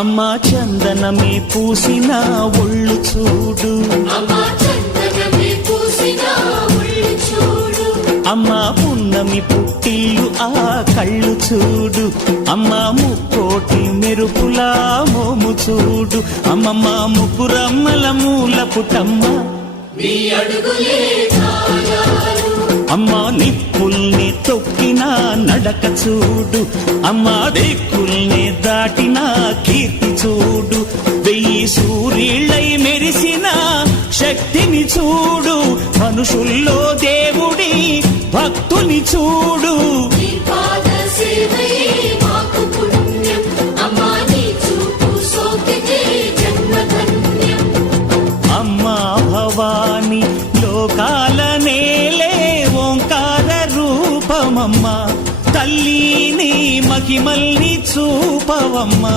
అమ్మా చందనమే పూసిన ఒళ్ళు చూడు, అమ్మా పున్నమి పుట్టిల్లు ఆ కళ్ళు చూడు, అమ్మా ముక్కోటి మెరుపులా మోము చూడు, అమ్మమ్మ ముగ్గురమ్మల మూల పుటమ్మ అమ్మా నిప్పుల్ని తొక్కిన నడక చూడు, అమ్మా దిక్కుల్ని దాటిన కీర్తి చూడు, 1000 సూర్యుళ్ళై మెరిసిన శక్తిని చూడు, మనుషుల్లో దేవుడి భక్తుని చూడు. అమ్మా భవాని లోకాల నేలే ఓంకార రూపమమ్మా, తల్లిని మహిమల్ని చూపవమ్మా.